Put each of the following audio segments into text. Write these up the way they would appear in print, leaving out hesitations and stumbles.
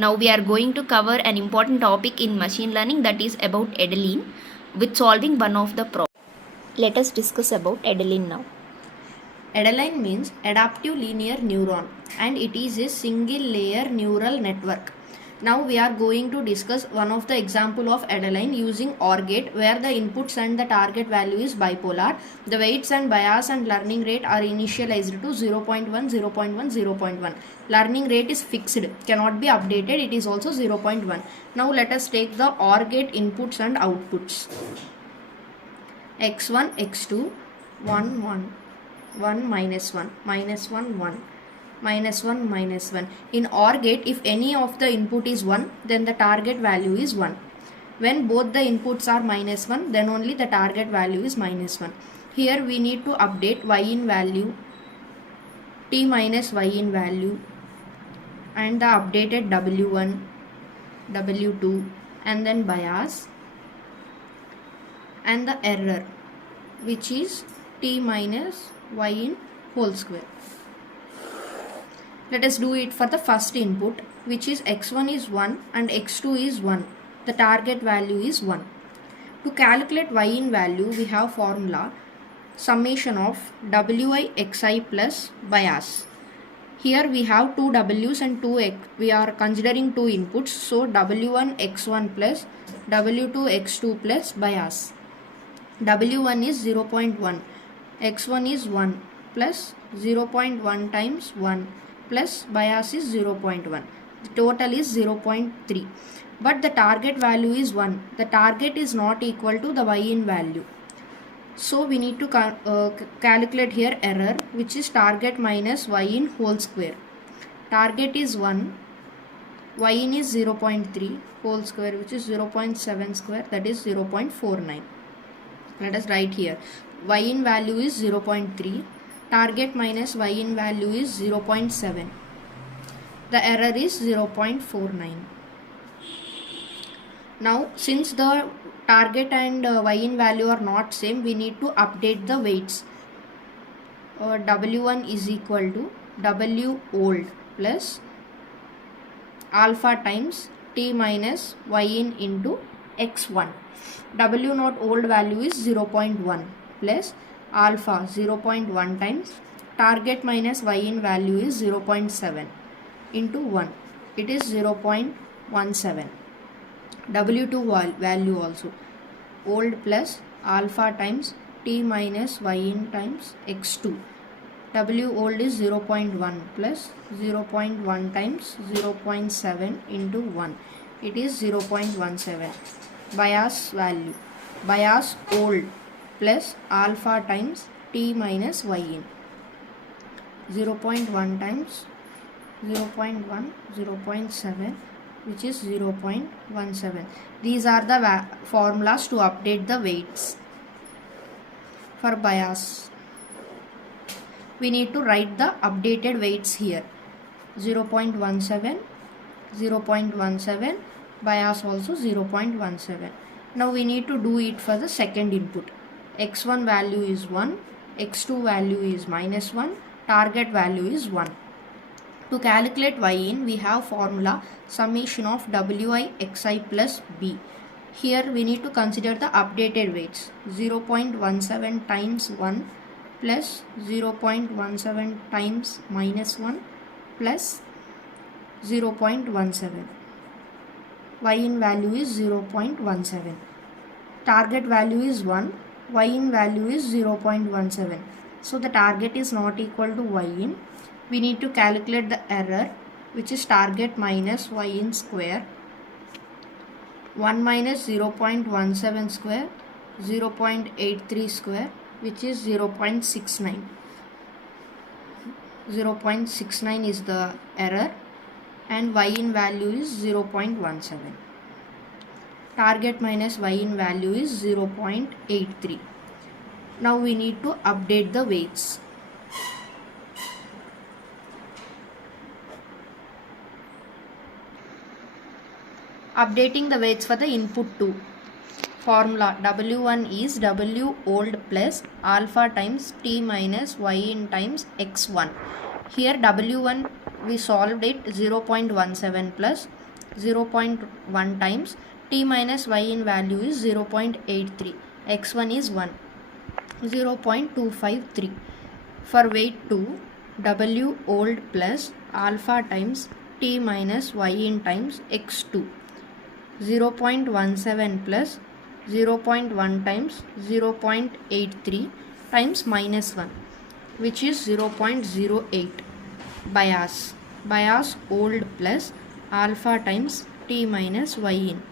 Now we are going to cover an important topic in machine learning, that is about Adaline, with solving one of the problems. Let us discuss about Adaline now. Adaline means adaptive linear neuron and it is a single layer neural network. Now we are going to discuss one of the example of Adaline using OR gate, where the inputs and the target value is bipolar. The weights and bias and learning rate are initialized to 0.1, 0.1, 0.1. Learning rate is fixed, cannot be updated, it is also 0.1. Now let us take the OR gate inputs and outputs. x1, x2, 1, 1. 1 minus 1 minus 1 1 minus 1 minus 1. In OR gate, if any of the input is 1, then the target value is 1. When both the inputs are minus 1, then only the target value is minus 1. Here we need to update y in value, t minus y in value, and the updated w1, w2, and then bias, and the error, which is t minus y in whole square. Let us do it for the first input, which is x1 is 1 and x2 is 1. The target value is 1. To calculate y in value, we have formula summation of wi xi plus bias. Here we have two w's and two x. We are considering two inputs, so w1 x1 plus w2 x2 plus bias. w1 is 0.1. x1 is 1 plus 0.1 times 1 plus bias is 0.1. The total is 0.3. But the target value is 1. The target is not equal to the y in value. So we need to calculate here error, which is target minus y in whole square. Target is 1. Y in is 0.3 whole square, which is 0.7 square, that is 0.49. Let us write here. Y in value is 0.3. Target minus y in value is 0.7. The error is 0.49. Now, since the target and y in value are not same, we need to update the weights. W1 is equal to W old plus alpha times t minus y in into x1. W naught old value is 0.1 plus alpha 0.1 times target minus y in value is 0.7 into 1. It is 0.17. W2 value also old plus alpha times t minus y in times x2. W old is 0.1 plus 0.1 times 0.7 into 1. It is 0.17. Bias value, bias old plus alpha times t minus y in, 0.1 times 0.1, 0.7, which is 0.17. These are the formulas to update the weights. For bias, we need to write the updated weights here. 0.17, 0.17, bias also 0.17. Now we need to do it for the second input. x1 value is 1, x2 value is minus 1, target value is 1. To calculate y in, we have formula summation of wi xi plus b. Here we need to consider the updated weights. 0.17 times 1 plus 0.17 times minus 1 plus 0.17. Y in value is 0.17. Target value is 1. Y in value is 0.17. So the target is not equal to y in. We need to calculate the error, which is target minus y in square. 1 minus 0.17 square, 0.83 square, which is 0.69. 0.69 is the error and y in value is 0.17. Target minus y in value is 0.83. Now we need to update the weights. Updating the weights for the input 2. Formula W1 is W old plus alpha times t minus y in times x1. Here W1 we solved it 0.17 plus 0.1 times t minus y in value is 0.83. x1 is 1. 0.253. For weight 2, w old plus alpha times t minus y in times x2. 0.17 plus 0.1 times 0.83 times minus 1, which is 0.08. Bias old plus alpha times t minus y in.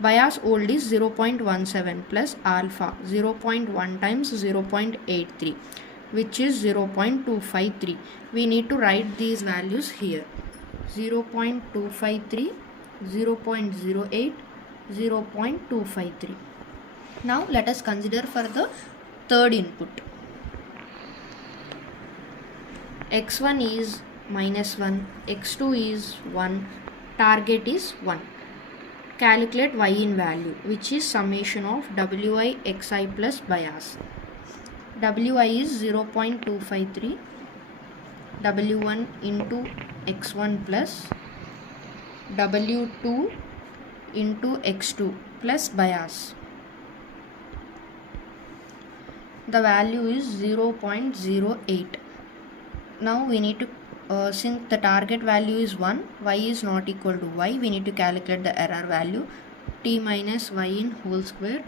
Bias old is 0.17 plus alpha 0.1 times 0.83, which is 0.253. We need to write these values here. 0.253, 0.08, 0.253. Now let us consider for the third input. x1 is minus 1, x2 is 1, target is 1. Calculate y in value, which is summation of wi xi plus bias. wi is 0.253, w1 into x1 plus w2 into x2 plus bias. The value is 0.08. Now we need to, since the target value is 1, y is not equal to y, we need to calculate the error value, t minus y in whole square.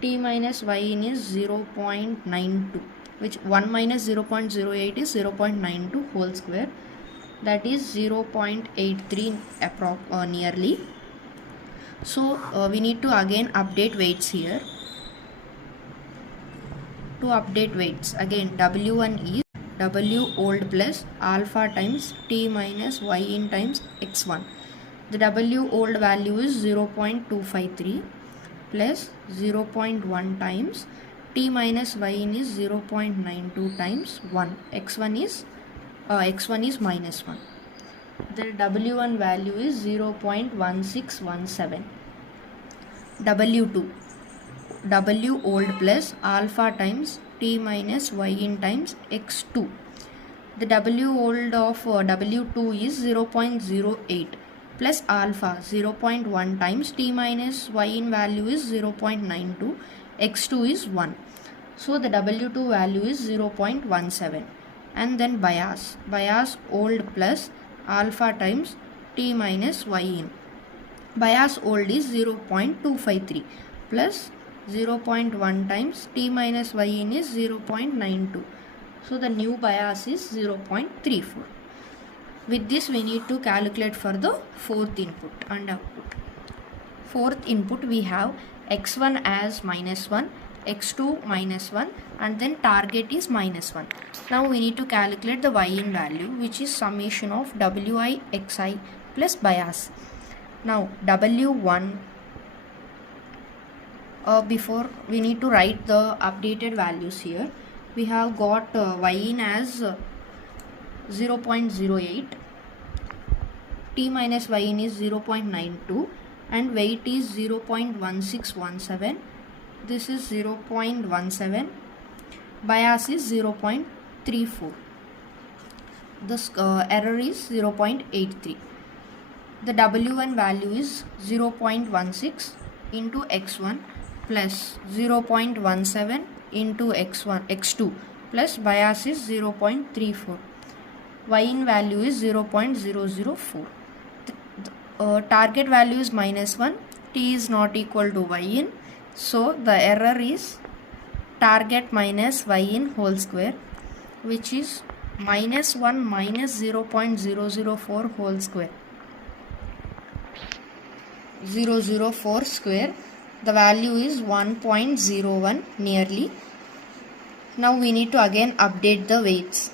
T minus y in is 0.92, which 1 minus 0.08 is 0.92 whole square, that is 0.83 nearly. So we need to again update weights here. To update weights, again w1 is w old plus alpha times t minus y in times x1. The w old value is 0.253 plus 0.1 times t minus y in is 0.92 times 1. x1 is minus 1. The w1 value is 0.1617. w2, w old plus alpha times t minus y in times x2. The w old of w2 is 0.08 plus alpha 0.1 times t minus y in value is 0.92, x2 is 1. So the w2 value is 0.17. And then bias old plus alpha times t minus y in. Bias old is 0.253 plus 0.1 times t minus y in is 0.92. So the new bias is 0.34. With this we need to calculate for the fourth input and output. Fourth input we have x1 as minus 1, x2 minus 1, and then target is minus 1. Now we need to calculate the y in value, which is summation of wi xi plus bias. Now w1, before we need to write the updated values here. We have got y in as 0.08, t minus y in is 0.92, and weight is 0.1617. This is 0.17. Bias is 0.34. The error is 0.83. The w1 value is 0.16 into x1 plus 0.17 into x2 plus bias is 0.34. Y in value is 0.004. The target value is minus 1. T is not equal to y in. So the error is target minus y in whole square, which is minus 1 minus 0.004 whole square. 004 square. The value is 1.01 nearly. Now we need to again update the weights.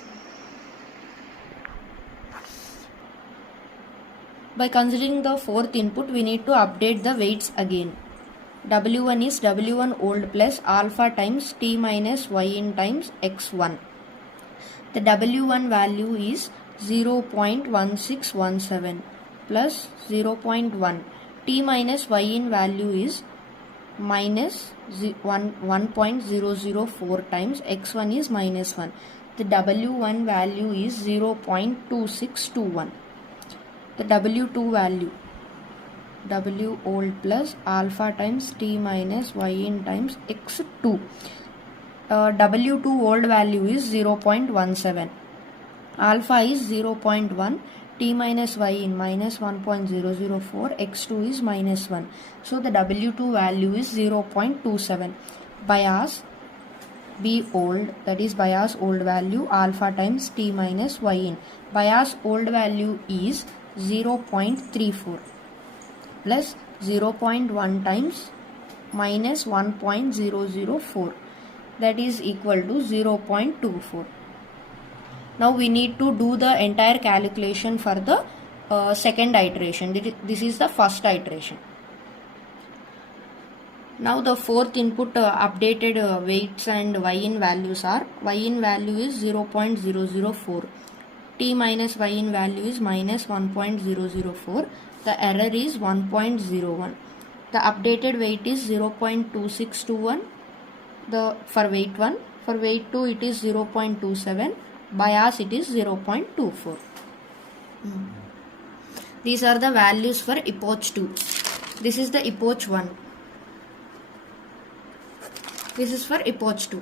By considering the fourth input, we need to update the weights again. w1 is w1 old plus alpha times t minus y in times x1. The w1 value is 0.1617 plus 0.1. T minus y in value is minus 1.004 times x1 is minus 1. The w1 value is 0.2621. The w2 value W old plus alpha times T minus Y in times X2. W2 old value is 0.17. Alpha is 0.1. T minus Y in minus 1.004. X2 is minus 1. So the W2 value is 0.27. Bias B old, that is bias old value alpha times T minus Y in. Bias old value is 0.34 plus 0.1 times minus 1.004, that is equal to 0.24. Now we need to do the entire calculation for the second iteration. This is the first iteration. Now the fourth input updated weights and Y in values are, Y in value is 0.004, T minus Y in value is minus 1.004, the error is 1.01, the updated weight is 0.2621 for weight 1, for weight 2 it is 0.27, bias it is 0.24. These are the values for epoch 2. This is the epoch 1. This is for epoch 2.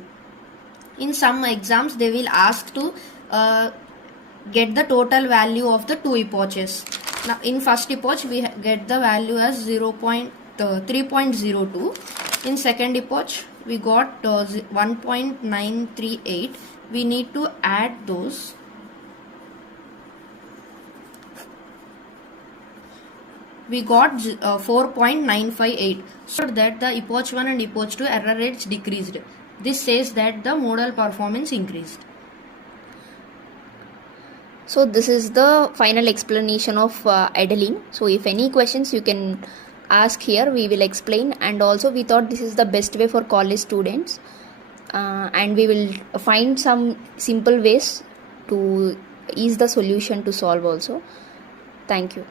In some exams they will ask to get the total value of the two epoches. Now in first epoch we get the value as 3.02. In second epoch we got 1.938. We need to add those. We got 4.958. So that the epoch 1 and epoch 2 error rates decreased. This says that the modal performance increased. So this is the final explanation of Adaline. So if any questions you can ask here, we will explain. And also we thought this is the best way for college students. And we will find some simple ways to ease the solution to solve also. Thank you.